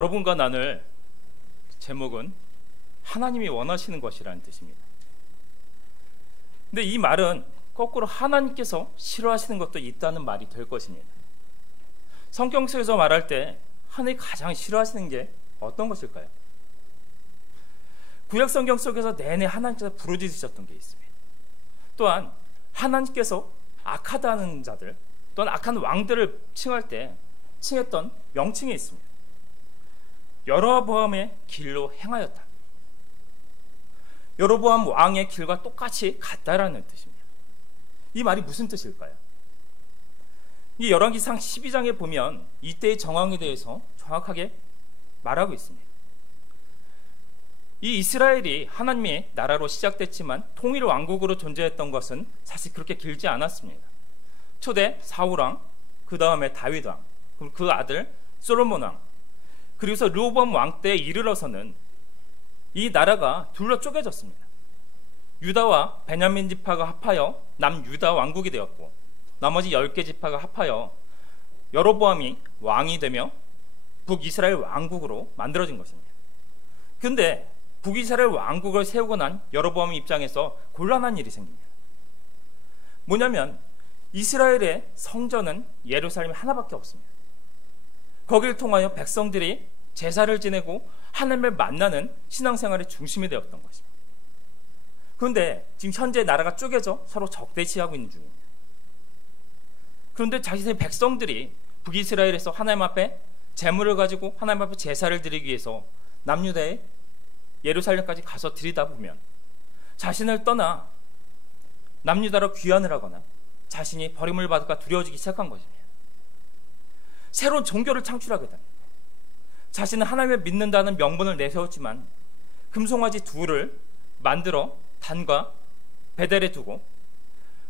여러분과 나눌 제목은 하나님이 원하시는 것이라는 뜻입니다. 근데 이 말은 거꾸로 하나님께서 싫어하시는 것도 있다는 말이 될 것입니다. 성경 속에서 말할 때 하나님이 가장 싫어하시는 게 어떤 것일까요? 구약 성경 속에서 내내 하나님께서 부르짖으셨던 게 있습니다. 또한 하나님께서 악하다는 자들 또는 악한 왕들을 칭할 때 칭했던 명칭이 있습니다. 여로보암의 길로 행하였다. 여로보암 왕의 길과 똑같이 같다라는 뜻입니다. 이 말이 무슨 뜻일까요? 이 열왕기상 12장에 보면 이때의 정황에 대해서 정확하게 말하고 있습니다. 이 이스라엘이 하나님의 나라로 시작됐지만 통일 왕국으로 존재했던 것은 사실 그렇게 길지 않았습니다. 초대 사울왕, 그 다음에 다윗왕, 그리고 그 아들 솔로몬왕, 그리고서 르호보암 왕 때에 이르러서는 이 나라가 둘로 쪼개졌습니다. 유다와 베냐민 지파가 합하여 남유다 왕국이 되었고, 나머지 10개 지파가 합하여 여로보암이 왕이 되며 북이스라엘 왕국으로 만들어진 것입니다. 그런데 북이스라엘 왕국을 세우고 난 여로보암 입장에서 곤란한 일이 생깁니다. 뭐냐면 이스라엘의 성전은 예루살렘 하나밖에 없습니다. 거기를 통하여 백성들이 제사를 지내고 하나님을 만나는 신앙생활의 중심이 되었던 것입니다. 그런데 지금 현재 나라가 쪼개져 서로 적대시하고 있는 중입니다. 그런데 자신의 백성들이 북이스라엘에서 하나님 앞에 제물을 가지고 하나님 앞에 제사를 드리기 위해서 남유다의 예루살렘까지 가서 드리다 보면 자신을 떠나 남유다로 귀환을 하거나 자신이 버림을 받을까 두려워지기 시작한 것입니다. 새로운 종교를 창출하게 됩니다. 자신은 하나님을 믿는다는 명분을 내세웠지만 금송아지 둘을 만들어 단과 베델에 두고,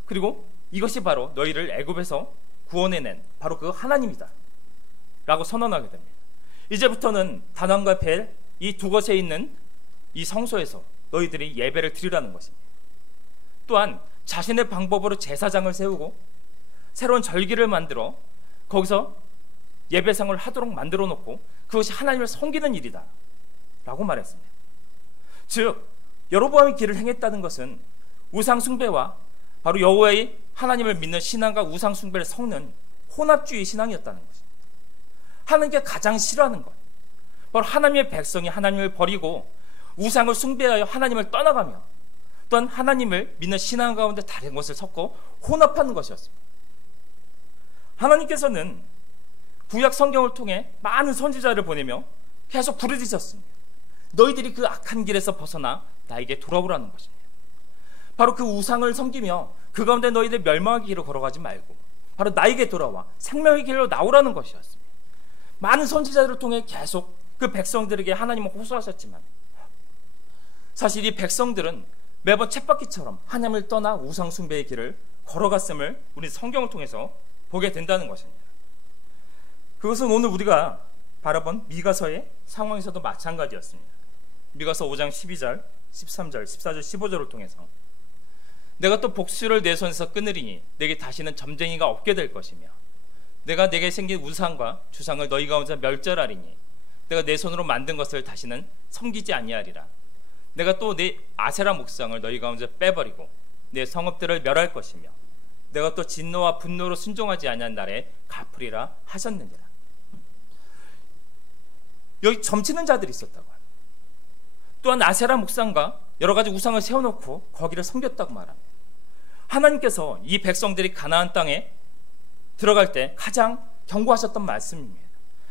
그리고 이것이 바로 너희를 애굽에서 구원해낸 바로 그 하나님이다 라고 선언하게 됩니다. 이제부터는 단왕과 벨 이 두 곳에 있는 이 성소에서 너희들이 예배를 드리라는 것입니다. 또한 자신의 방법으로 제사장을 세우고 새로운 절기를 만들어 거기서 예배상을 하도록 만들어 놓고 그것이 하나님을 섬기는 일이다 라고 말했습니다. 즉 여로보암이 길을 행했다는 것은 우상 숭배와 바로 여호와의 하나님을 믿는 신앙과 우상 숭배를 섞는 혼합주의 신앙이었다는 것입니다. 하나님께 가장 싫어하는 것, 바로 하나님의 백성이 하나님을 버리고 우상을 숭배하여 하나님을 떠나가며 또한 하나님을 믿는 신앙 가운데 다른 것을 섞어 혼합하는 것이었습니다. 하나님께서는 구약 성경을 통해 많은 선지자를 보내며 계속 부르짖으셨습니다. 너희들이 그 악한 길에서 벗어나 나에게 돌아오라는 것입니다. 바로 그 우상을 섬기며 그 가운데 너희들 멸망의 길을 걸어가지 말고 바로 나에게 돌아와 생명의 길로 나오라는 것이었습니다. 많은 선지자들을 통해 계속 그 백성들에게 하나님을 호소하셨지만 사실 이 백성들은 매번 쳇바퀴처럼 하나님을 떠나 우상 숭배의 길을 걸어갔음을 우리 성경을 통해서 보게 된다는 것입니다. 그것은 오늘 우리가 바라본 미가서의 상황에서도 마찬가지였습니다. 미가서 5장 12절, 13절, 14절, 15절을 통해서 내가 또 복수를 내 손에서 끊으리니 내게 다시는 점쟁이가 없게 될 것이며 내가 내게 생긴 우상과 주상을 너희 가운데 멸절하리니 내가 내 손으로 만든 것을 다시는 섬기지 아니하리라. 내가 또 내 아세라 목상을 너희 가운데 빼버리고 내 성읍들을 멸할 것이며 내가 또 진노와 분노로 순종하지 아니한 날에 갚으리라 하셨느니라. 여기 점치는 자들이 있었다고 합니다. 또한 아세라 목상과 여러 가지 우상을 세워놓고 거기를 섬겼다고 말합니다. 하나님께서 이 백성들이 가나안 땅에 들어갈 때 가장 경고하셨던 말씀입니다.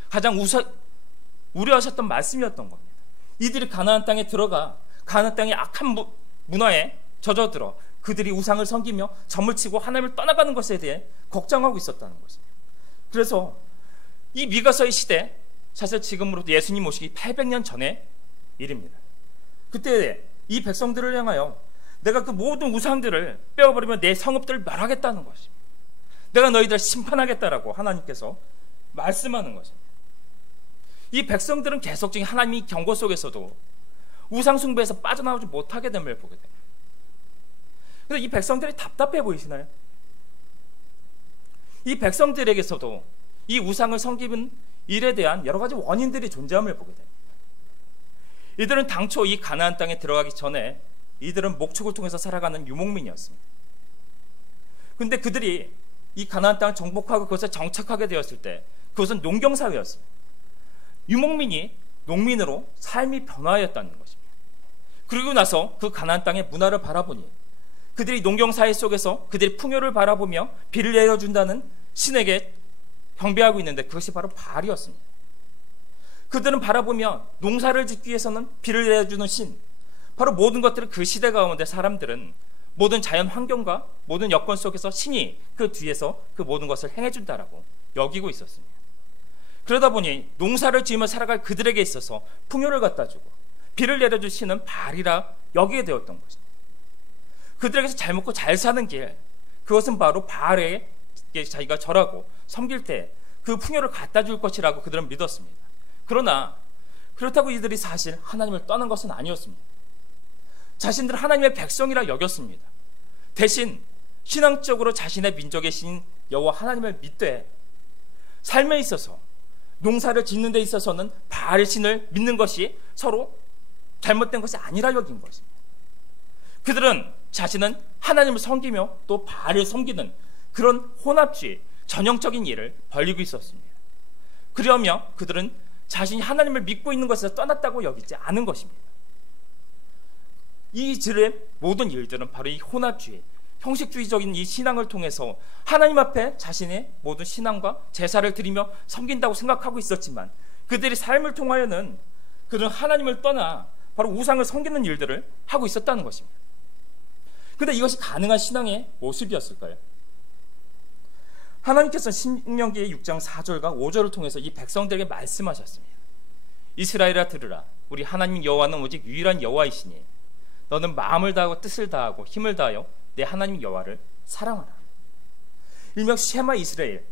가장 우려하셨던 말씀이었던 겁니다. 이들이 가나안 땅에 들어가 가나안 땅의 악한 문화에 젖어들어 그들이 우상을 섬기며 점을 치고 하나님을 떠나가는 것에 대해 걱정하고 있었다는 것입니다. 그래서 이 미가서의 시대, 사실 지금으로부터 예수님 오시기 800년 전의 일입니다. 그때 이 백성들을 향하여 내가 그 모든 우상들을 빼어버리며 내 성읍들을 멸하겠다는 것입니다. 내가 너희들을 심판하겠다라고 하나님께서 말씀하는 것입니다. 이 백성들은 계속적인 하나님의 경고 속에서도 우상 숭배에서 빠져나오지 못하게 됨을 보게 됩니다. 그래서 이 백성들이 답답해 보이시나요? 이 백성들에게서도 이 우상을 섬기는 일에 대한 여러 가지 원인들이 존재함을 보게 됩니다. 이들은 당초 이 가나안 땅에 들어가기 전에 이들은 목축을 통해서 살아가는 유목민이었습니다. 그런데 그들이 이 가나안 땅을 정복하고 그것에 정착하게 되었을 때 그것은 농경사회였습니다. 유목민이 농민으로 삶이 변화하였다는 것입니다. 그리고 나서 그 가나안 땅의 문화를 바라보니 그들이 농경사회 속에서 그들이 풍요를 바라보며 비를 내려준다는 신에게 경배하고 있는데 그것이 바로 바알이었습니다. 그들은 바라보며 농사를 짓기 위해서는 비를 내려주는 신, 바로 모든 것들을 그 시대 가운데 사람들은 모든 자연 환경과 모든 여건 속에서 신이 그 뒤에서 그 모든 것을 행해준다라고 여기고 있었습니다. 그러다 보니 농사를 지으며 살아갈 그들에게 있어서 풍요를 갖다 주고 비를 내려줄 신은 바알이라 여기게 되었던 것입니다. 그들에게서 잘 먹고 잘 사는 길, 그것은 바로 바알에게 자기가 절하고 섬길 때 그 풍요를 갖다 줄 것이라고 그들은 믿었습니다. 그러나 그렇다고 이들이 사실 하나님을 떠난 것은 아니었습니다. 자신들은 하나님의 백성이라 여겼습니다. 대신 신앙적으로 자신의 민족의 신인 여호와 하나님을 믿되 삶에 있어서 농사를 짓는 데 있어서는 바알 신을 믿는 것이 서로 잘못된 것이 아니라 여긴 것입니다. 그들은 자신은 하나님을 섬기며 또 바알을 섬기는 그런 혼합주의, 전형적인 일을 벌이고 있었습니다. 그러며 그들은 자신이 하나님을 믿고 있는 것에서 떠났다고 여기지 않은 것입니다. 이들의 모든 일들은 바로 이 혼합주의, 형식주의적인 이 신앙을 통해서 하나님 앞에 자신의 모든 신앙과 제사를 드리며 섬긴다고 생각하고 있었지만 그들의 삶을 통하여는 그들은 하나님을 떠나 바로 우상을 섬기는 일들을 하고 있었다는 것입니다. 그런데 이것이 가능한 신앙의 모습이었을까요? 하나님께서 신명기 6장 4절과 5절을 통해서 이 백성들에게 말씀하셨습니다. 이스라엘아 들으라. 우리 하나님 여호와는 오직 유일한 여호와이시니 너는 마음을 다하고 뜻을 다하고 힘을 다하여 내 하나님 여호와를 사랑하라. 일명 쉐마 이스라엘,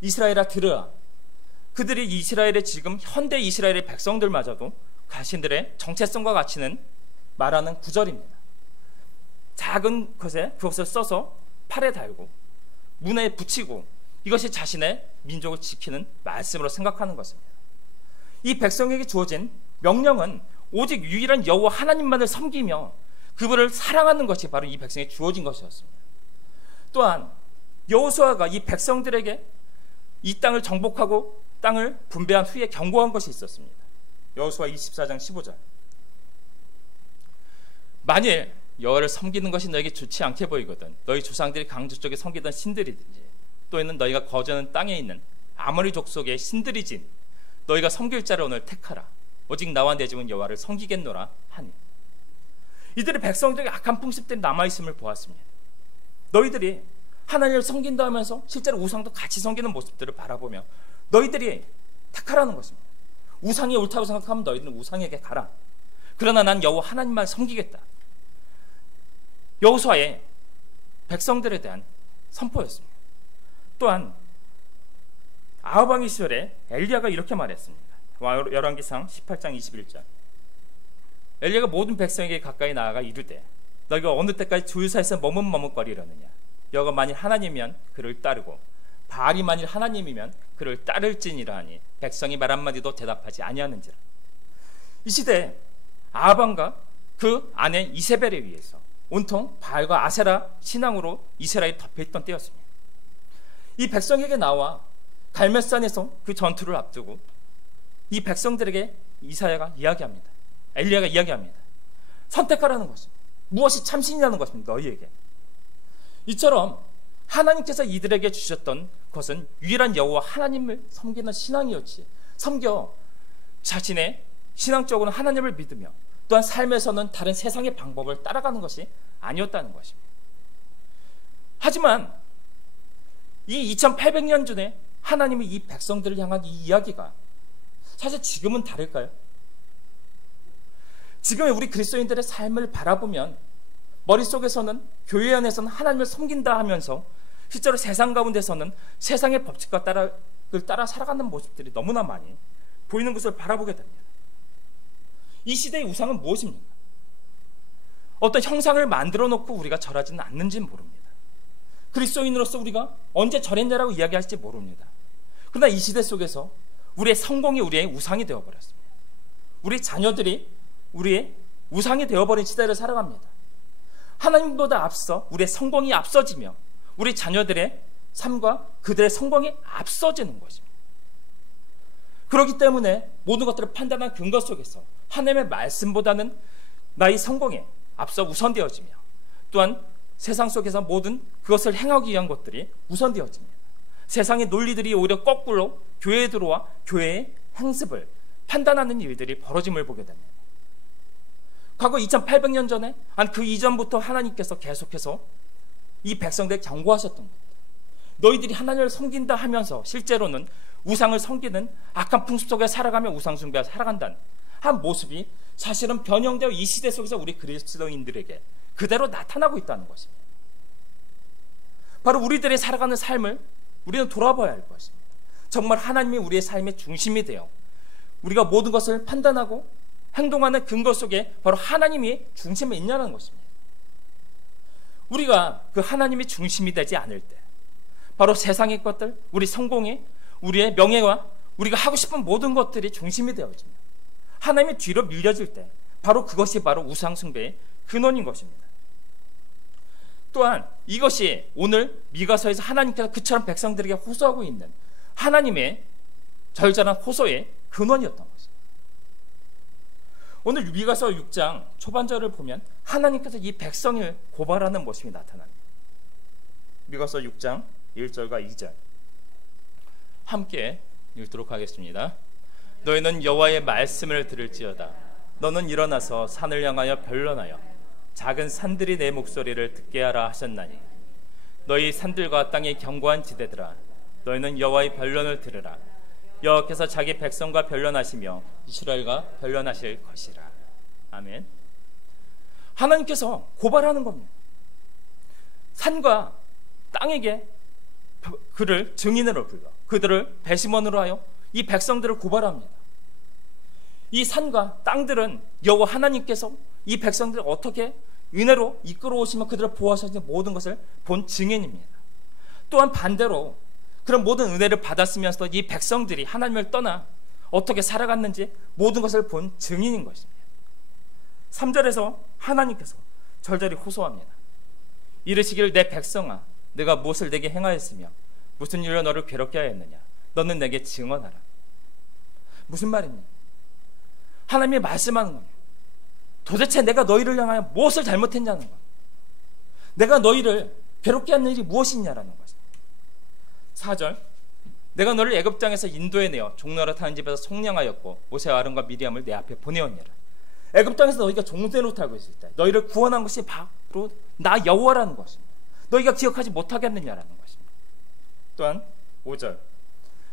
이스라엘아 들으라. 그들이 이스라엘의 지금 현대 이스라엘의 백성들마저도 자신들의 정체성과 가치는 말하는 구절입니다. 작은 것에 그것을 써서 팔에 달고 문에 붙이고 이것이 자신의 민족을 지키는 말씀으로 생각하는 것입니다. 이 백성에게 주어진 명령은 오직 유일한 여호와 하나님만을 섬기며 그분을 사랑하는 것이 바로 이 백성에 주어진 것이었습니다. 또한 여호수아가 이 백성들에게 이 땅을 정복하고 땅을 분배한 후에 경고한 것이 있었습니다. 여호수아 24장 15절. 만일 여호와를 섬기는 것이 너에게 좋지 않게 보이거든 너희 조상들이 강주 쪽에 섬기던 신들이든지 또는 너희가 거주하는 땅에 있는 아모리 족속의 신들이진 너희가 섬길 자를 오늘 택하라. 오직 나와 내 집은 여호와를 섬기겠노라 하니. 이들의 백성들에게 악한 풍습들이 남아있음을 보았습니다. 너희들이 하나님을 섬긴다 하면서 실제로 우상도 같이 섬기는 모습들을 바라보며 너희들이 택하라는 것입니다. 우상이 옳다고 생각하면 너희들은 우상에게 가라. 그러나 난 여호와 하나님만 섬기겠다. 여호수아의 백성들에 대한 선포였습니다. 또한 아합 왕의 시절에 엘리야가 이렇게 말했습니다. 열왕기상 18장 21절. 엘리야가 모든 백성에게 가까이 나아가 이르되 너희가 어느 때까지 주유사에서 머뭇머뭇거리려느냐. 여호와가 만일 하나님이면 그를 따르고 바알이 만일 하나님이면 그를 따를지니라 하니 백성이 말 한마디도 대답하지 아니하는지라. 이 시대에 아합 왕과 그 아내 이세벨에 의해서 온통 바알과 아세라 신앙으로 이스라엘이 덮여있던 때였습니다. 이 백성에게 나와 갈멜산에서 그 전투를 앞두고 이 백성들에게 이사야가 이야기합니다. 엘리야가 이야기합니다. 선택하라는 것입니다. 무엇이 참신이라는 것입니다. 너희에게. 이처럼 하나님께서 이들에게 주셨던 것은 유일한 여호와 하나님을 섬기는 신앙이었지, 섬겨 자신의 신앙적으로는 하나님을 믿으며 또한 삶에서는 다른 세상의 방법을 따라가는 것이 아니었다는 것입니다. 하지만 이 2800년 전에 하나님이 이 백성들을 향한 이 이야기가 사실 지금은 다를까요? 지금의 우리 그리스도인들의 삶을 바라보면 머릿속에서는 교회 안에서는 하나님을 섬긴다 하면서 실제로 세상 가운데서는 세상의 법칙과 따라 살아가는 모습들이 너무나 많이 보이는 것을 바라보게 됩니다. 이 시대의 우상은 무엇입니까? 어떤 형상을 만들어 놓고 우리가 절하지는 않는지는 모릅니다. 그리스도인으로서 우리가 언제 절했냐라고 이야기할지 모릅니다. 그러나 이 시대 속에서 우리의 성공이 우리의 우상이 되어버렸습니다. 우리 자녀들이 우리의 우상이 되어버린 시대를 살아갑니다. 하나님보다 앞서 우리의 성공이 앞서지며 우리 자녀들의 삶과 그들의 성공이 앞서지는 것입니다. 그렇기 때문에 모든 것들을 판단한 근거 속에서 하나님의 말씀보다는 나의 성공에 앞서 우선되어지며 또한 세상 속에서 모든 그것을 행하기 위한 것들이 우선되어집니다. 세상의 논리들이 오히려 거꾸로 교회에 들어와 교회의 행습을 판단하는 일들이 벌어짐을 보게 됩니다. 과거 2800년 전에 그 이전부터 하나님께서 계속해서 이 백성들에 경고하셨던 겁니다. 너희들이 하나님을 섬긴다 하면서 실제로는 우상을 섬기는 악한 풍습 속에 살아가며 우상 숭배에 살아간다는 한 모습이 사실은 변형되어 이 시대 속에서 우리 그리스도인들에게 그대로 나타나고 있다는 것입니다. 바로 우리들의 살아가는 삶을 우리는 돌아봐야 할 것입니다. 정말 하나님이 우리의 삶의 중심이 되어 우리가 모든 것을 판단하고 행동하는 근거 속에 바로 하나님이 중심에 있냐는 것입니다. 우리가 그 하나님이 중심이 되지 않을 때 바로 세상의 것들, 우리 성공이, 우리의 명예와 우리가 하고 싶은 모든 것들이 중심이 되어집니다. 하나님이 뒤로 밀려질 때 바로 그것이 바로 우상 숭배의 근원인 것입니다. 또한 이것이 오늘 미가서에서 하나님께서 그처럼 백성들에게 호소하고 있는 하나님의 절절한 호소의 근원이었던 것입니다. 오늘 미가서 6장 초반절을 보면 하나님께서 이 백성을 고발하는 모습이 나타납니다. 미가서 6장 1절과 2절 함께 읽도록 하겠습니다. 너희는 여호와의 말씀을 들을지어다. 너는 일어나서 산을 향하여 변론하여 작은 산들이 내 목소리를 듣게 하라 하셨나니 너희 산들과 땅의 견고한 지대들아 너희는 여호와의 변론을 들으라. 여호와께서 자기 백성과 변론하시며 이스라엘과 변론하실 것이라. 아멘. 하나님께서 고발하는 겁니다. 산과 땅에게 그를 증인으로 불러 그들을 배심원으로 하여 이 백성들을 고발합니다. 이 산과 땅들은 여호와 하나님께서 이 백성들을 어떻게 은혜로 이끌어오시며 그들을 보호하시는 모든 것을 본 증인입니다. 또한 반대로 그런 모든 은혜를 받았으면서 이 백성들이 하나님을 떠나 어떻게 살아갔는지 모든 것을 본 증인인 것입니다. 3절에서 하나님께서 절절히 호소합니다. 이르시기를 내 백성아 내가 무엇을 내게 행하였으며 무슨 일로 너를 괴롭게 하였느냐 너는 내게 증언하라. 무슨 말입니까? 하나님이 말씀하는 겁니다. 도대체 내가 너희를 향하여 무엇을 잘못했냐는 것, 내가 너희를 괴롭게 한 일이 무엇이냐라는 것입니다. 4절 내가 너를 애굽 땅에서 인도해내어 종노릇 하는 집에서 속량하였고 모세와 아론과 미리암을 내 앞에 보내었느라. 애굽 땅에서 너희가 종노릇 하고 있을 때 너희를 구원한 것이 바로 나 여호와라는 것입니다. 너희가 기억하지 못하겠느냐라는 것입니다. 또한 5절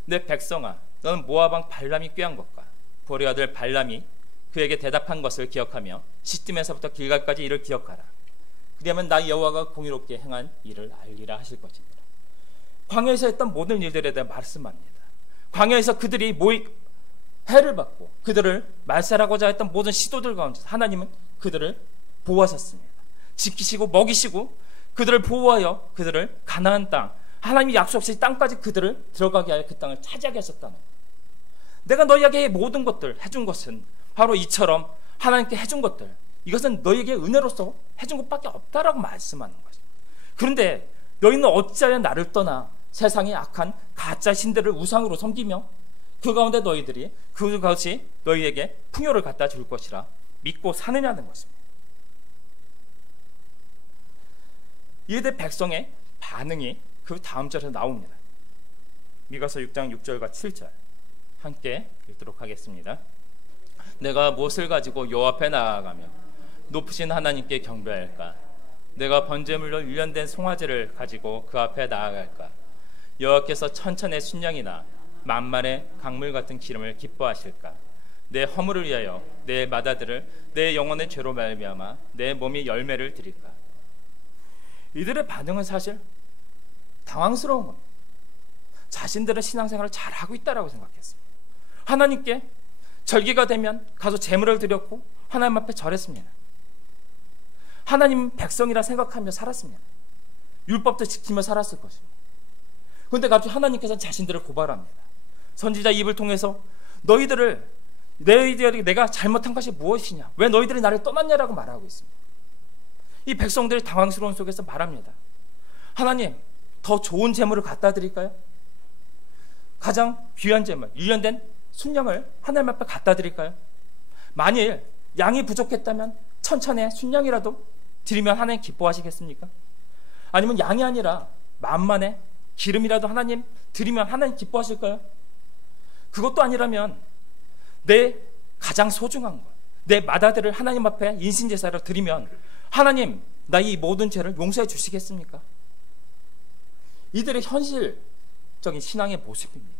내 백성아 너는 모압 왕 발람이 꾀한 것과 보리 아들 발람이 그에게 대답한 것을 기억하며 시딤에서부터 길갈까지 이를 기억하라. 그리하면 나 여호와가 공의롭게 행한 일을 알리라 하실 것입니다. 광야에서 했던 모든 일들에 대해 말씀합니다. 광야에서 그들이 해를 받고 그들을 말살하고자 했던 모든 시도들 가운데 하나님은 그들을 보호하셨습니다. 지키시고 먹이시고 그들을 보호하여 그들을 가나안 땅, 하나님이 약속하신 땅까지 그들을 들어가게 하여 그 땅을 차지하게 하셨다는 것. 내가 너희에게 모든 것들 해준 것은 바로 이처럼 하나님께 해준 것들, 이것은 너희에게 은혜로서 해준 것밖에 없다라고 말씀하는 것입니다. 그런데 너희는 어찌하여 나를 떠나 세상의 악한 가짜 신들을 우상으로 섬기며 그 가운데 너희들이 그것이 너희에게 풍요를 갖다 줄 것이라 믿고 사느냐는 것입니다. 이에 대해 백성의 반응이 그 다음 절에서 나옵니다. 미가서 6장 6절과 7절 함께 읽도록 하겠습니다. 내가 무엇을 가지고 여호와 앞에 나아가며 높으신 하나님께 경배할까? 내가 번제물로 일련된 송아지를 가지고 그 앞에 나아갈까? 여호와께서 천천의 순양이나 만만의 강물 같은 기름을 기뻐하실까? 내 허물을 위하여 내 마다들을 내 영혼의 죄로 말미암아 내 몸이 열매를 드릴까? 이들의 반응은 사실 당황스러운 겁니다. 자신들의 신앙생활을 잘하고 있다라고 생각했습니다. 하나님께 절기가 되면 가서 제물을 드렸고 하나님 앞에 절했습니다. 하나님 백성이라 생각하며 살았습니다. 율법도 지키며 살았을 것입니다. 그런데 갑자기 하나님께서 자신들을 고발합니다. 선지자 입을 통해서 너희들이 내가 잘못한 것이 무엇이냐, 왜 너희들이 나를 떠났냐라고 말하고 있습니다. 이 백성들이 당황스러운 속에서 말합니다. 하나님, 더 좋은 제물을 갖다 드릴까요? 가장 귀한 제물, 일련된 순양을 하나님 앞에 갖다 드릴까요? 만일 양이 부족했다면 천천의 순양이라도 드리면 하나님 기뻐하시겠습니까? 아니면 양이 아니라 만만의 기름이라도 하나님 드리면 하나님 기뻐하실까요? 그것도 아니라면 내 가장 소중한 것, 내 맏아들을 하나님 앞에 인신제사로 드리면 하나님, 나 이 모든 죄를 용서해 주시겠습니까? 이들의 현실적인 신앙의 모습입니다.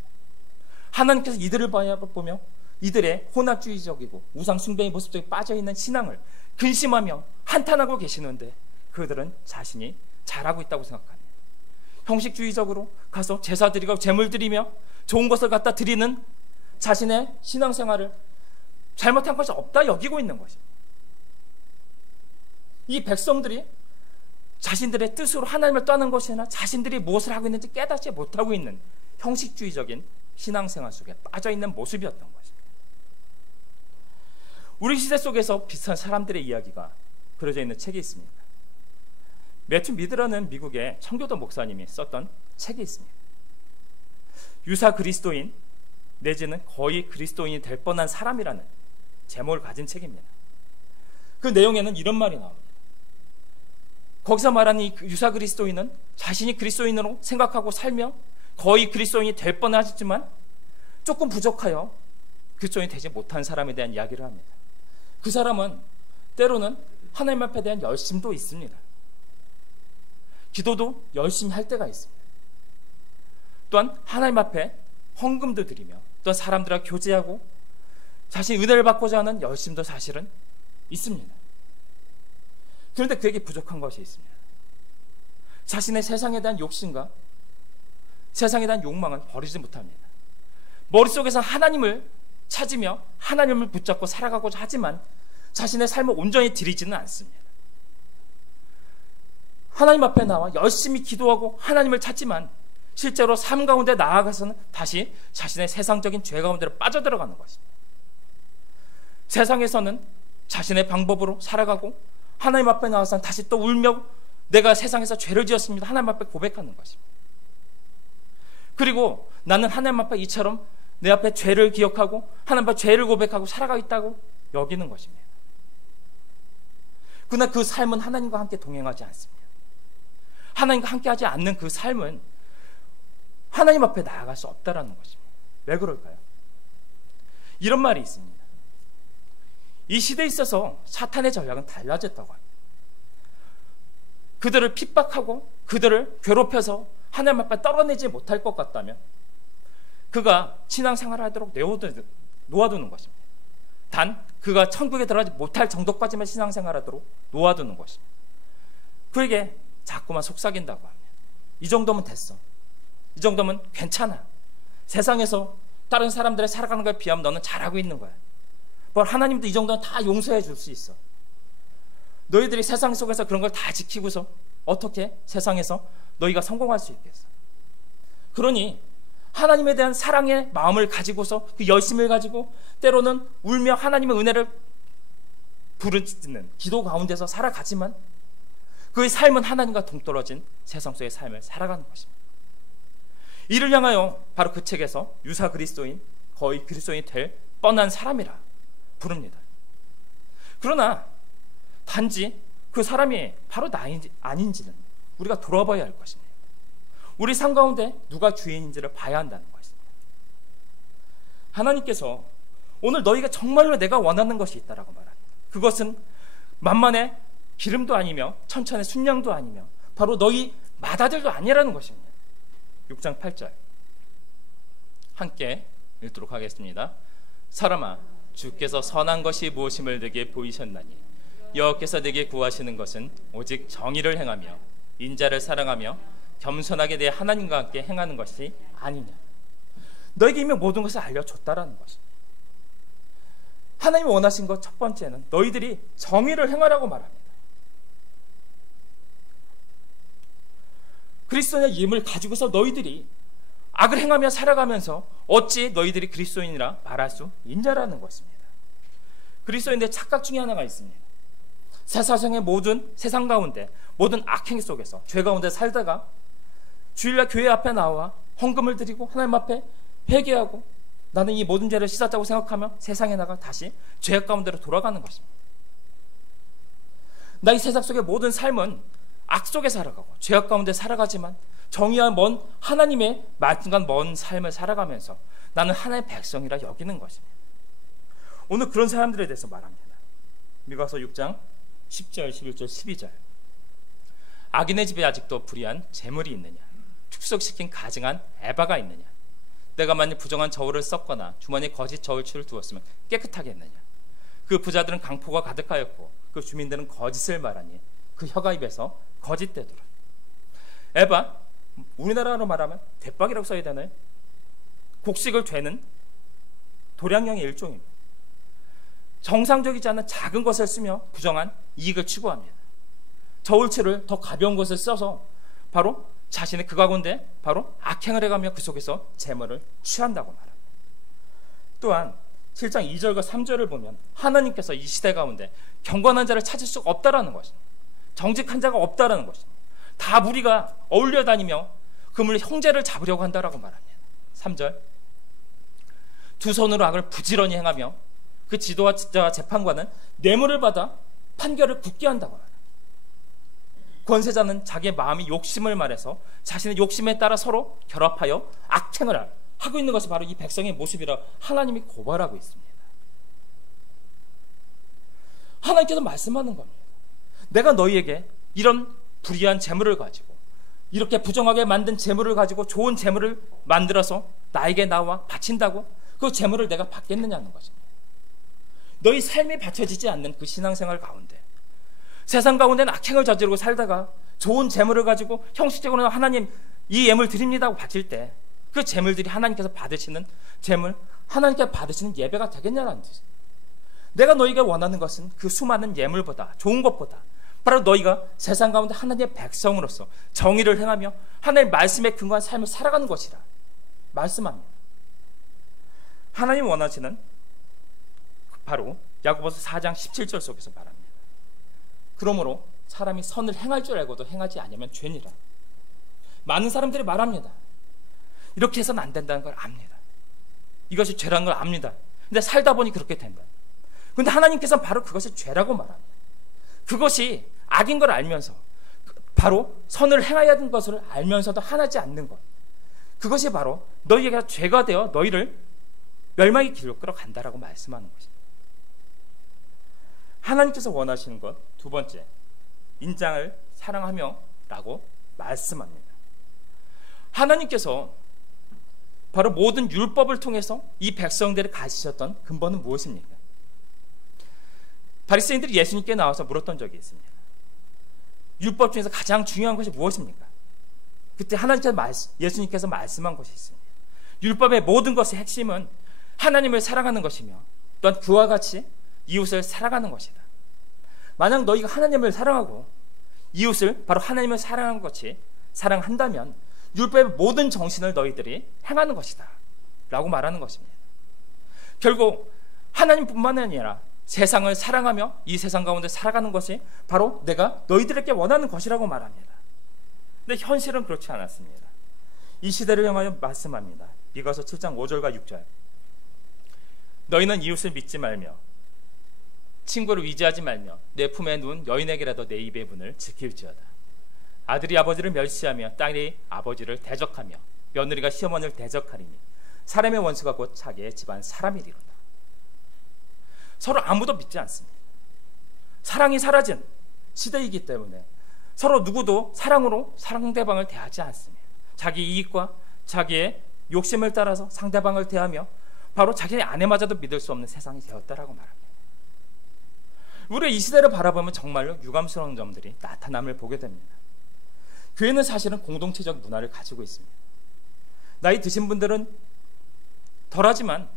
하나님께서 이들을 보며 이들의 혼합주의적이고 우상 숭배의 모습 속에 빠져있는 신앙을 근심하며 한탄하고 계시는데 그들은 자신이 잘하고 있다고 생각합니다. 형식주의적으로 가서 제사 드리고 제물 드리며 좋은 것을 갖다 드리는 자신의 신앙생활을 잘못한 것이 없다 여기고 있는 것입니다. 이 백성들이 자신들의 뜻으로 하나님을 떠난 것이 아니라 자신들이 무엇을 하고 있는지 깨닫지 못하고 있는 형식주의적인 신앙생활 속에 빠져있는 모습이었던 것입니다. 우리 시대 속에서 비슷한 사람들의 이야기가 그려져 있는 책이 있습니다. 매튜 미드라는 미국의 청교도 목사님이 썼던 책이 있습니다. 유사 그리스도인 내지는 거의 그리스도인이 될 뻔한 사람이라는 제목을 가진 책입니다. 그 내용에는 이런 말이 나옵니다. 거기서 말하는 이 유사 그리스도인은 자신이 그리스도인으로 생각하고 살며 거의 그리스도인이 될 뻔하지만 조금 부족하여 그리스도인이 되지 못한 사람에 대한 이야기를 합니다. 그 사람은 때로는 하나님 앞에 대한 열심도 있습니다. 기도도 열심히 할 때가 있습니다. 또한 하나님 앞에 헌금도 드리며 또 사람들과 교제하고 자신이 은혜를 받고자 하는 열심도 사실은 있습니다. 그런데 그에게 부족한 것이 있습니다. 자신의 세상에 대한 욕심과 세상에 대한 욕망을 버리지 못합니다. 머릿속에서 하나님을 찾으며 하나님을 붙잡고 살아가고자 하지만 자신의 삶을 온전히 드리지는 않습니다. 하나님 앞에 나와 열심히 기도하고 하나님을 찾지만 실제로 삶 가운데 나아가서는 다시 자신의 세상적인 죄 가운데로 빠져들어가는 것입니다. 세상에서는 자신의 방법으로 살아가고 하나님 앞에 나와서는 다시 또 울며 내가 세상에서 죄를 지었습니다. 하나님 앞에 고백하는 것입니다. 그리고 나는 하나님 앞에 이처럼 내 앞에 죄를 기억하고 하나님 앞에 죄를 고백하고 살아가고 있다고 여기는 것입니다. 그러나 그 삶은 하나님과 함께 동행하지 않습니다. 하나님과 함께하지 않는 그 삶은 하나님 앞에 나아갈 수 없다라는 것입니다. 왜 그럴까요? 이런 말이 있습니다. 이 시대에 있어서 사탄의 전략은 달라졌다고 합니다. 그들을 핍박하고 그들을 괴롭혀서 하나님 앞에 떨어내지 못할 것 같다면 그가 신앙생활을 하도록 놓아두는 것입니다. 단 그가 천국에 들어가지 못할 정도까지만 신앙생활하도록 놓아두는 것입니다. 그에게 자꾸만 속삭인다고 합니다. 이 정도면 됐어. 이 정도면 괜찮아. 세상에서 다른 사람들의 살아가는 것에 비하면 너는 잘하고 있는 거야. 하나님도 이 정도는 다 용서해 줄 수 있어. 너희들이 세상 속에서 그런 걸 다 지키고서 어떻게 세상에서 너희가 성공할 수 있겠어? 그러니 하나님에 대한 사랑의 마음을 가지고서 그 열심을 가지고 때로는 울며 하나님의 은혜를 부르짖는 기도 가운데서 살아가지만 그의 삶은 하나님과 동떨어진 세상 속의 삶을 살아가는 것입니다. 이를 향하여 바로 그 책에서 유사 그리스도인, 거의 그리스도인이 될 뻔한 사람이라 부릅니다. 그러나 단지 그 사람이 바로 나인지 아닌지는 우리가 돌아봐야 할 것입니다. 우리 삶 가운데 누가 주인인지를 봐야 한다는 것입니다. 하나님께서 오늘 너희가 정말로 내가 원하는 것이 있다라고 말합니다. 그것은 만만의 기름도 아니며 천천의 순양도 아니며 바로 너희 맏아들도 아니라는 것입니다. 6장 8절 함께 읽도록 하겠습니다. 사람아, 주께서 선한 것이 무엇임을 내게 보이셨나니 여호와께서 내게 구하시는 것은 오직 정의를 행하며 인자를 사랑하며 겸손하게 내 하나님과 함께 행하는 것이 아니냐. 너에게 이미 모든 것을 알려줬다라는 것입니다. 하나님이 원하신 것 첫 번째는 너희들이 정의를 행하라고 말합니다. 그리스도의 힘을 가지고서 너희들이 악을 행하며 살아가면서 어찌 너희들이 그리스도인이라 말할 수 있냐라는 것입니다. 그리스도인들의 착각 중에 하나가 있습니다. 세상의 모든 세상 가운데 모든 악행 속에서 죄 가운데 살다가 주일날 교회 앞에 나와 헌금을 드리고 하나님 앞에 회개하고 나는 이 모든 죄를 씻었다고 생각하며 세상에 나가 다시 죄 가운데로 돌아가는 것입니다. 나 이 세상 속의 모든 삶은 악 속에 살아가고 죄악 가운데 살아가지만 정의와 먼 하나님의 말씀과 먼 삶을 살아가면서 나는 하나님의 백성이라 여기는 것입니다. 오늘 그런 사람들에 대해서 말합니다. 미가서 6장 10절, 11절, 12절. 악인의 집에 아직도 불의한 재물이 있느냐? 축석시킨 가증한 에바가 있느냐? 내가 만일 부정한 저울을 썼거나 주머니에 거짓 저울추를 두었으면 깨끗하겠느냐? 그 부자들은 강포가 가득하였고 그 주민들은 거짓을 말하니 그 혀가 입에서 거짓되더라. 에바, 우리나라로 말하면 대박이라고 써야 되나요? 곡식을 죄는 도량령의 일종입니다. 정상적이지 않은 작은 것을 쓰며 부정한 이익을 추구합니다. 저울추를 더 가벼운 것을 써서 바로 자신의 그 가운데 바로 악행을 해가며 그 속에서 재물을 취한다고 말합니다. 또한 7장 2절과 3절을 보면 하나님께서 이 시대 가운데 경건한 자를 찾을 수가 없다라는 것입니다. 정직한 자가 없다라는 것입니다. 다 무리가 어울려 다니며 그물 형제를 잡으려고 한다라고 말합니다. 3절, 두 손으로 악을 부지런히 행하며 그 지도자와 재판관은 뇌물을 받아 판결을 굳게 한다고 말합니다. 권세자는 자기의 마음이 욕심을 말해서 자신의 욕심에 따라 서로 결합하여 악행을 하고 있는 것이 바로 이 백성의 모습이라 하나님이 고발하고 있습니다. 하나님께서 말씀하는 겁니다. 내가 너희에게 이런 불의한 재물을 가지고 이렇게 부정하게 만든 재물을 가지고 좋은 재물을 만들어서 나에게 나와 바친다고 그 재물을 내가 받겠느냐는 것입니다. 너희 삶이 받쳐지지 않는 그 신앙생활 가운데 세상 가운데는 악행을 저지르고 살다가 좋은 재물을 가지고 형식적으로는 하나님 이 예물 드립니다 하고 바칠 때 그 재물들이 하나님께서 받으시는 재물, 하나님께서 받으시는 예배가 되겠냐는 뜻입니다. 내가 너희가 원하는 것은 그 수많은 예물보다 좋은 것보다 바로 너희가 세상 가운데 하나님의 백성으로서 정의를 행하며 하나님의 말씀에 근거한 삶을 살아가는 것이라 말씀합니다. 하나님 원하시는 바로 야고보서 4장 17절 속에서 말합니다. 그러므로 사람이 선을 행할 줄 알고도 행하지 않으면 죄니라. 많은 사람들이 말합니다. 이렇게 해서는 안 된다는 걸 압니다. 이것이 죄라는 걸 압니다. 근데 살다 보니 그렇게 된다. 근데 하나님께서는 바로 그것이 죄라고 말합니다. 그것이 악인 걸 알면서 바로 선을 행해야 하는 것을 알면서도 하지 않는 것, 그것이 바로 너희에게 죄가 되어 너희를 멸망의 길로 끌어간다라고 말씀하는 것입니다. 하나님께서 원하시는 것 두 번째, 인장을 사랑하며 라고 말씀합니다. 하나님께서 바로 모든 율법을 통해서 이 백성들을 가지셨던 근본은 무엇입니까? 바리새인들이 예수님께 나와서 물었던 적이 있습니다. 율법 중에서 가장 중요한 것이 무엇입니까? 그때 예수님께서 말씀한 것이 있습니다. 율법의 모든 것의 핵심은 하나님을 사랑하는 것이며 또한 그와 같이 이웃을 사랑하는 것이다. 만약 너희가 하나님을 사랑하고 이웃을 바로 하나님을 사랑하는 것이 사랑한다면 율법의 모든 정신을 너희들이 행하는 것이다 라고 말하는 것입니다. 결국 하나님뿐만 아니라 세상을 사랑하며 이 세상 가운데 살아가는 것이 바로 내가 너희들에게 원하는 것이라고 말합니다. 근데 현실은 그렇지 않았습니다. 이 시대를 향하여 말씀합니다. 미가서 7장 5절과 6절. 너희는 이웃을 믿지 말며 친구를 위지하지 말며 내 품에 누운 여인에게라도 내 입의 문을 지킬지어다. 아들이 아버지를 멸시하며 딸이 아버지를 대적하며 며느리가 시어머니를 대적하리니 사람의 원수가 곧 자기의 집안 사람이리로다. 서로 아무도 믿지 않습니다. 사랑이 사라진 시대이기 때문에 서로 누구도 사랑으로 상대방을 대하지 않습니다. 자기 이익과 자기의 욕심을 따라서 상대방을 대하며 바로 자기의 아내마저도 믿을 수 없는 세상이 되었다라고 말합니다. 우리가 이 시대를 바라보면 정말로 유감스러운 점들이 나타남을 보게 됩니다. 교회는 사실은 공동체적 문화를 가지고 있습니다. 나이 드신 분들은 덜하지만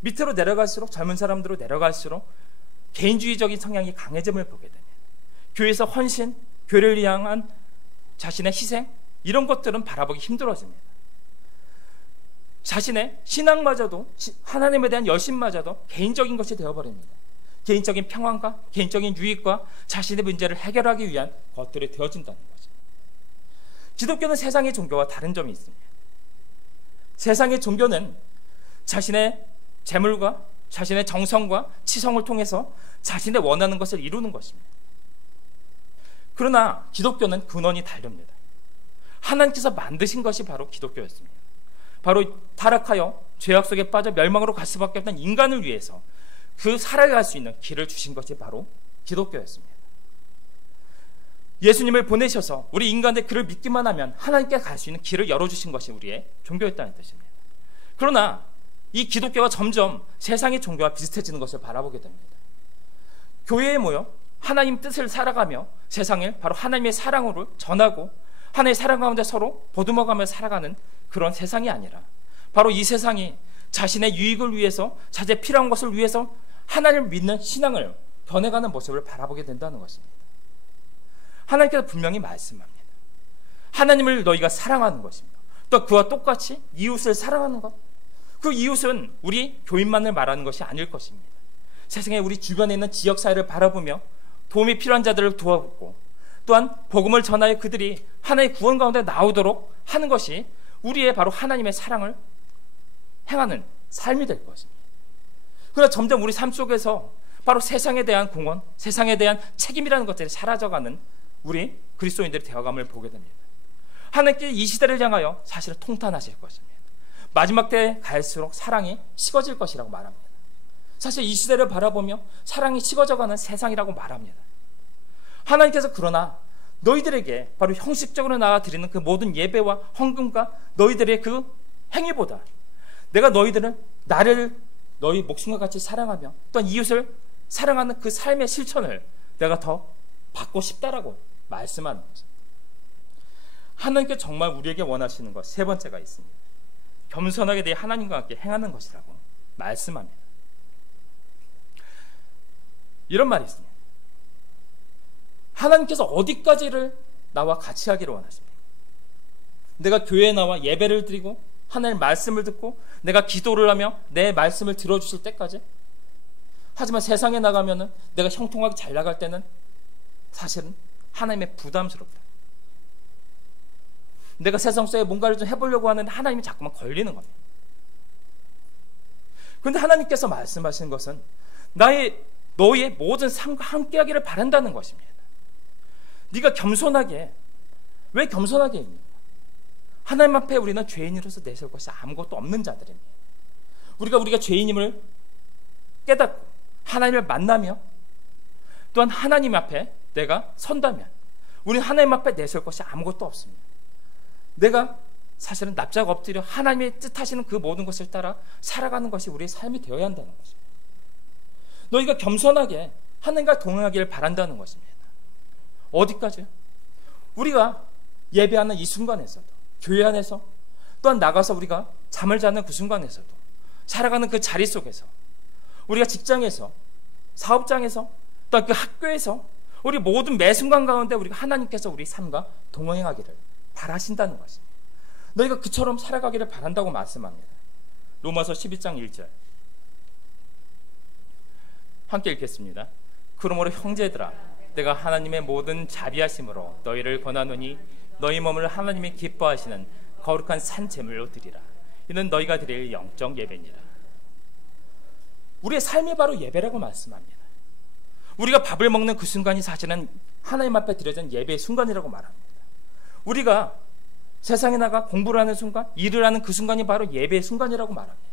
밑으로 내려갈수록, 젊은 사람들로 내려갈수록 개인주의적인 성향이 강해짐을 보게 됩니다. 교회에서 헌신, 교회를 향한 자신의 희생, 이런 것들은 바라보기 힘들어집니다. 자신의 신앙마저도, 하나님에 대한 열심마저도 개인적인 것이 되어버립니다. 개인적인 평안과 개인적인 유익과 자신의 문제를 해결하기 위한 것들이 되어진다는 거죠. 기독교는 세상의 종교와 다른 점이 있습니다. 세상의 종교는 자신의 재물과 자신의 정성과 치성을 통해서 자신의 원하는 것을 이루는 것입니다. 그러나 기독교는 근원이 다릅니다. 하나님께서 만드신 것이 바로 기독교였습니다. 바로 타락하여 죄악 속에 빠져 멸망으로 갈 수밖에 없는 인간을 위해서 그 살아갈 수 있는 길을 주신 것이 바로 기독교였습니다. 예수님을 보내셔서 우리 인간들 그를 믿기만 하면 하나님께 갈 수 있는 길을 열어주신 것이 우리의 종교였다는 뜻입니다. 그러나 이 기독교가 점점 세상의 종교와 비슷해지는 것을 바라보게 됩니다. 교회에 모여 하나님 뜻을 살아가며 세상을 바로 하나님의 사랑으로 전하고 하나님의 사랑 가운데 서로 보듬어가며 살아가는 그런 세상이 아니라 바로 이 세상이 자신의 유익을 위해서 자신의 필요한 것을 위해서 하나님을 믿는 신앙을 변해가는 모습을 바라보게 된다는 것입니다. 하나님께서 분명히 말씀합니다. 하나님을 너희가 사랑하는 것입니다. 또 그와 똑같이 이웃을 사랑하는 것, 그 이웃은 우리 교인만을 말하는 것이 아닐 것입니다. 세상에 우리 주변에 있는 지역사회를 바라보며 도움이 필요한 자들을 도와주고 또한 복음을 전하여 그들이 하나님의 구원 가운데 나오도록 하는 것이 우리의 바로 하나님의 사랑을 행하는 삶이 될 것입니다. 그러나 점점 우리 삶 속에서 바로 세상에 대한 공헌, 세상에 대한 책임이라는 것들이 사라져가는 우리 그리스도인들의 되어감을 보게 됩니다. 하나님께서 이 시대를 향하여 사실은 통탄하실 것입니다. 마지막 때에 갈수록 사랑이 식어질 것이라고 말합니다. 사실 이 시대를 바라보며 사랑이 식어져가는 세상이라고 말합니다. 하나님께서 그러나 너희들에게 바로 형식적으로 나와 드리는 그 모든 예배와 헌금과 너희들의 그 행위보다 내가 나를 너희 목숨과 같이 사랑하며 또한 이웃을 사랑하는 그 삶의 실천을 내가 더 받고 싶다라고 말씀하는 거죠. 하나님께 정말 우리에게 원하시는 것 세 번째가 있습니다. 겸손하게 내 하나님과 함께 행하는 것이라고 말씀합니다. 이런 말이 있습니다. 하나님께서 어디까지를 나와 같이 하기를 원하십니까? 내가 교회에 나와 예배를 드리고 하나님의 말씀을 듣고 내가 기도를 하며 내 말씀을 들어주실 때까지? 하지만 세상에 나가면은 내가 형통하게 잘 나갈 때는 사실은 하나님의 부담스럽다. 내가 세상 속에 뭔가를 좀 해보려고 하는데 하나님이 자꾸만 걸리는 겁니다. 그런데 하나님께서 말씀하시는 것은 너의 모든 삶과 함께하기를 바란다는 것입니다. 네가 겸손하게, 왜 겸손하게 입니까? 하나님 앞에 우리는 죄인으로서 내세울 것이 아무것도 없는 자들입니다. 우리가 죄인임을 깨닫고 하나님을 만나며 또한 하나님 앞에 내가 선다면 우리는 하나님 앞에 내세울 것이 아무것도 없습니다. 내가 사실은 납작 엎드려 하나님의 뜻하시는 그 모든 것을 따라 살아가는 것이 우리의 삶이 되어야 한다는 것입니다. 너희가 겸손하게 하나님과 동행하기를 바란다는 것입니다. 어디까지요? 우리가 예배하는 이 순간에서도, 교회 안에서, 또한 나가서 우리가 잠을 자는 그 순간에서도, 살아가는 그 자리 속에서, 우리가 직장에서, 사업장에서, 또한 그 학교에서 우리 모든 매 순간 가운데 우리가 하나님께서 우리 삶과 동행하기를 바라신다는 것입니다. 너희가 그처럼 살아가기를 바란다고 말씀합니다. 로마서 12장 1절 함께 읽겠습니다. 그러므로 형제들아 내가 하나님의 모든 자비하심으로 너희를 권하노니 너희 몸을 하나님이 기뻐하시는 거룩한 산 제물로 드리라. 이는 너희가 드릴 영적 예배니라. 우리의 삶이 바로 예배라고 말씀합니다. 우리가 밥을 먹는 그 순간이 사실은 하나님 앞에 드려진 예배의 순간이라고 말합니다. 우리가 세상에 나가 공부를 하는 순간, 일을 하는 그 순간이 바로 예배의 순간이라고 말합니다.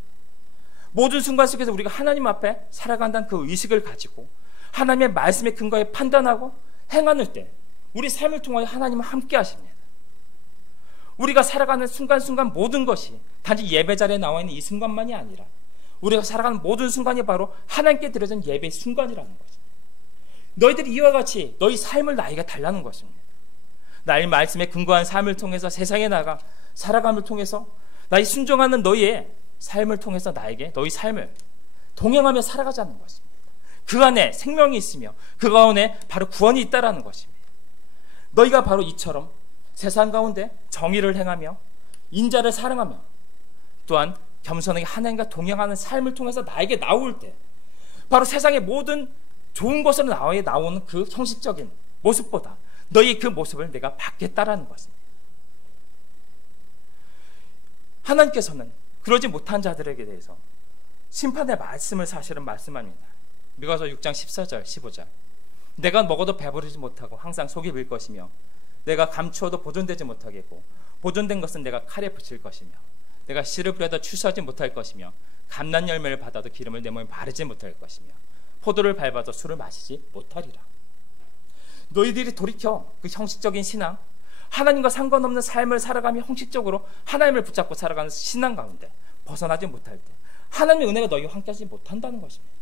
모든 순간 속에서 우리가 하나님 앞에 살아간다는 그 의식을 가지고 하나님의 말씀의 근거에 판단하고 행하는 때 우리 삶을 통하여 하나님은 함께 하십니다. 우리가 살아가는 순간순간 모든 것이 단지 예배 자리에 나와 있는 이 순간만이 아니라 우리가 살아가는 모든 순간이 바로 하나님께 드려진 예배의 순간이라는 것입니다. 너희들이 이와 같이 너희 삶을 나에게 달라는 것입니다. 나의 말씀에 근거한 삶을 통해서 세상에 나가 살아감을 통해서 나의 순종하는 너희의 삶을 통해서 나에게 너희 삶을 동행하며 살아가자는 것입니다. 그 안에 생명이 있으며 그 가운데 바로 구원이 있다라는 것입니다. 너희가 바로 이처럼 세상 가운데 정의를 행하며 인자를 사랑하며 또한 겸손하게 하나님과 동행하는 삶을 통해서 나에게 나올 때 바로 세상의 모든 좋은 것으로 나오는 그 형식적인 모습보다 너희 그 모습을 내가 받겠다라는 것입니다. 하나님께서는 그러지 못한 자들에게 대해서 심판의 말씀을 사실은 말씀합니다. 미가서 6장 14절 15절 내가 먹어도 배부르지 못하고 항상 속이 빌 것이며 내가 감추어도 보존되지 못하겠고 보존된 것은 내가 칼에 붙일 것이며 내가 씨를 뿌려도 추수하지 못할 것이며 감난 열매를 받아도 기름을 내 몸에 바르지 못할 것이며 포도를 밟아도 술을 마시지 못하리라. 너희들이 돌이켜 그 형식적인 신앙, 하나님과 상관없는 삶을 살아가며 형식적으로 하나님을 붙잡고 살아가는 신앙 가운데 벗어나지 못할 때 하나님의 은혜가 너희와 함께하지 못한다는 것입니다.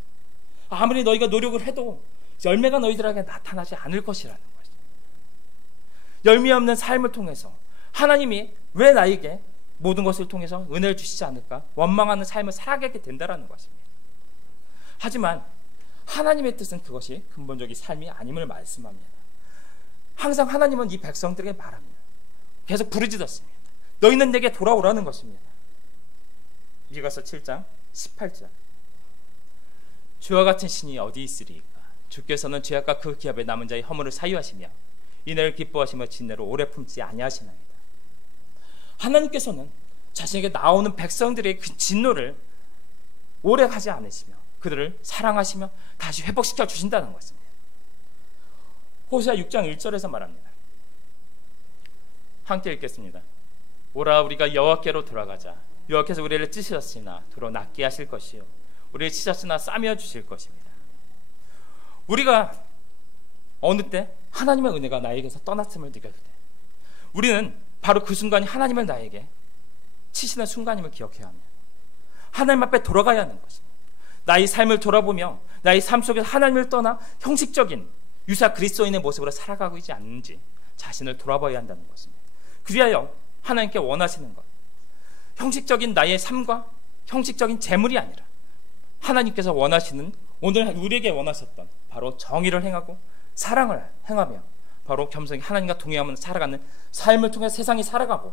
아무리 너희가 노력을 해도 열매가 너희들에게 나타나지 않을 것이라는 것입니다. 열매 없는 삶을 통해서 하나님이 왜 나에게 모든 것을 통해서 은혜를 주시지 않을까 원망하는 삶을 살아가게 된다는 것입니다. 하지만 하나님의 뜻은 그것이 근본적인 삶이 아님을 말씀합니다. 항상 하나님은 이 백성들에게 말합니다. 계속 부르짖었습니다. 너희는 내게 돌아오라는 것입니다. 미가서 7장 18절 주와 같은 신이 어디 있으리이까 주께서는 죄악과 그 기업에 남은 자의 허물을 사유하시며 이내를 기뻐하시며 진내로 오래 품지 아니하시나이다. 하나님께서는 자신에게 나오는 백성들의 그 진노를 오래 하지 않으시며 그들을 사랑하시며 다시 회복시켜 주신다는 것입니다. 호세아 6장 1절에서 말합니다. 함께 읽겠습니다. 오라 우리가 여호와께로 돌아가자. 여호와께서 우리를 찢으셨으나 도로 낫게 하실 것이요 우리를 치셨으나 싸매어 주실 것입니다. 우리가 어느 때 하나님의 은혜가 나에게서 떠났음을 느낄 때 우리는 바로 그 순간이 하나님을 나에게 치시는 순간임을 기억해야 합니다. 하나님 앞에 돌아가야 하는 것입니다. 나의 삶을 돌아보며 나의 삶 속에서 하나님을 떠나 형식적인 유사 그리스도인의 모습으로 살아가고 있지 않는지 자신을 돌아봐야 한다는 것입니다. 그리하여 하나님께 원하시는 것, 형식적인 나의 삶과 형식적인 재물이 아니라 하나님께서 원하시는 오늘 우리에게 원하셨던 바로 정의를 행하고 사랑을 행하며 바로 겸손히 하나님과 동행하면서 살아가는 삶을 통해 세상이 살아가고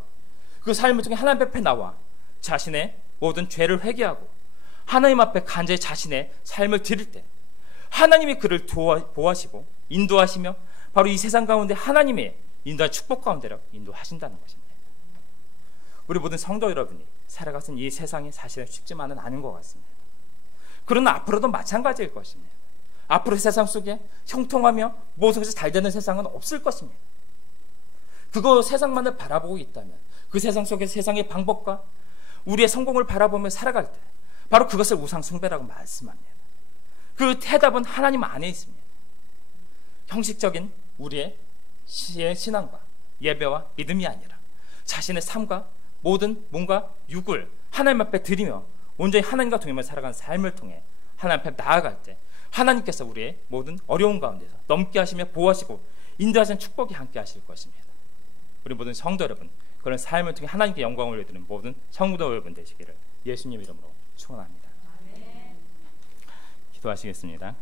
그 삶을 통해 하나님 앞에 나와 자신의 모든 죄를 회개하고 하나님 앞에 간절히 자신의 삶을 드릴 때 하나님이 그를 보호하시고 인도하시며 바로 이 세상 가운데 하나님의 인도한 축복 가운데로 인도하신다는 것입니다. 우리 모든 성도 여러분이 살아가는 이 세상이 사실은 쉽지만은 않은 것 같습니다. 그러나 앞으로도 마찬가지일 것입니다. 앞으로 세상 속에 형통하며 모든 것이 잘 되는 세상은 없을 것입니다. 그거 세상만을 바라보고 있다면 그 세상 속에 세상의 방법과 우리의 성공을 바라보며 살아갈 때 바로 그것을 우상 숭배라고 말씀합니다. 그 해답은 하나님 안에 있습니다. 형식적인 우리의 신앙과 예배와 믿음이 아니라 자신의 삶과 모든 뭔가 육을 하나님 앞에 드리며 온전히 하나님과 동행하며 살아가는 삶을 통해 하나님 앞에 나아갈 때 하나님께서 우리의 모든 어려운 가운데서 넘게 하시며 보호하시고 인도하시는 축복이 함께 하실 것입니다. 우리 모든 성도 여러분, 그런 삶을 통해 하나님께 영광을 올려드리는 모든 성도 여러분 되시기를 예수님 이름으로 축원합니다. 기도하시겠습니다.